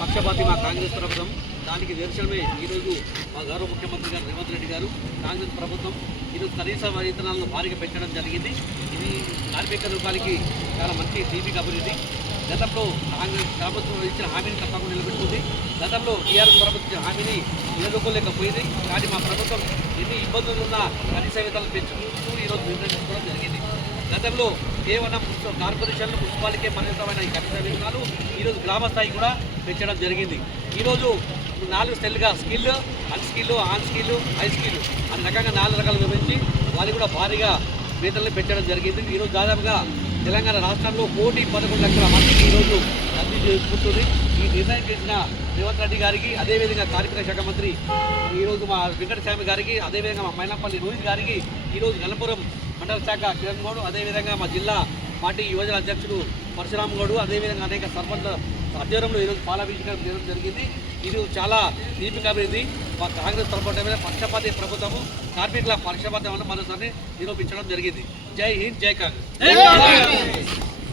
పక్షపాతి మా కాంగ్రెస్ ప్రభుత్వం. దానికి నిరసనమే ఈరోజు మా గౌరవ ముఖ్యమంత్రి గారు రేవంత్ రెడ్డి గారు కాంగ్రెస్ ప్రభుత్వం ఈరోజు కనీస వేతనాలను భారీగా పెంచడం జరిగింది. ఇది కార్మిక వర్గానికి చాలా మంచి దీపిక అభివృద్ధి. గతంలో కాంగ్రెస్ ప్రభుత్వం ఇచ్చిన హామీని తప్పకుండా నిలబెట్టుకుంది. గతంలో టీఆర్ఎస్ ప్రభుత్వం ఇచ్చిన హామీని నిలదొక్కలేకపోయింది. కానీ మా ప్రభుత్వం ఎన్ని ఇబ్బందులు ఉన్నా కనీస వేతనాలు పెంచుకుంటూ ఈరోజు నిర్ణయించుకోవడం జరిగింది. గతంలో కేవలం కార్పొరేషన్లు మున్సిపాలిటీకే పరిమితమైన ఈ కనీస వేతనాలు ఈరోజు గ్రామ స్థాయి కూడా పెంచడం జరిగింది. ఈరోజు 4 స్టైల్గా skill, unskilled, on skill, high skill అనే రకంగా 4 రకాలు విభజించి వారికి కూడా భారీగా వేతనాలు పెంచడం జరిగింది. ఈరోజు దాదాపుగా తెలంగాణ రాష్ట్రంలో 1,11,00,000 మందికి ఈరోజు లబ్ధి చేసుకుంటుంది. ఈ నిర్ణయం చేసిన రేవంత్ రెడ్డి గారికి, అదేవిధంగా కార్మిక శాఖ మంత్రి ఈరోజు మా వెంకటస్వామి గారికి, అదేవిధంగా మా మైనాపల్లి రోహిత్ గారికి, ఈరోజు గణపురం మండల శాఖ కిరణ్ గౌడ్, అదేవిధంగా మా జిల్లా పార్టీ యువజన అధ్యక్షుడు పరశురామ్ గౌడ్, అదేవిధంగా అనేక సర్పంచ్ ఆధ్వర్యంలో ఈరోజు పాలాభిషేకం చేయడం జరిగింది. ఇది చాలా దీపికాభివృద్ధి. మా కాంగ్రెస్ ప్రభుత్వమైన పక్షపాతి ప్రభుత్వము కార్మికుల పక్షపాతం మరోసారి నిరూపించడం జరిగింది. జై హింద్, జై కాంగ్రెస్.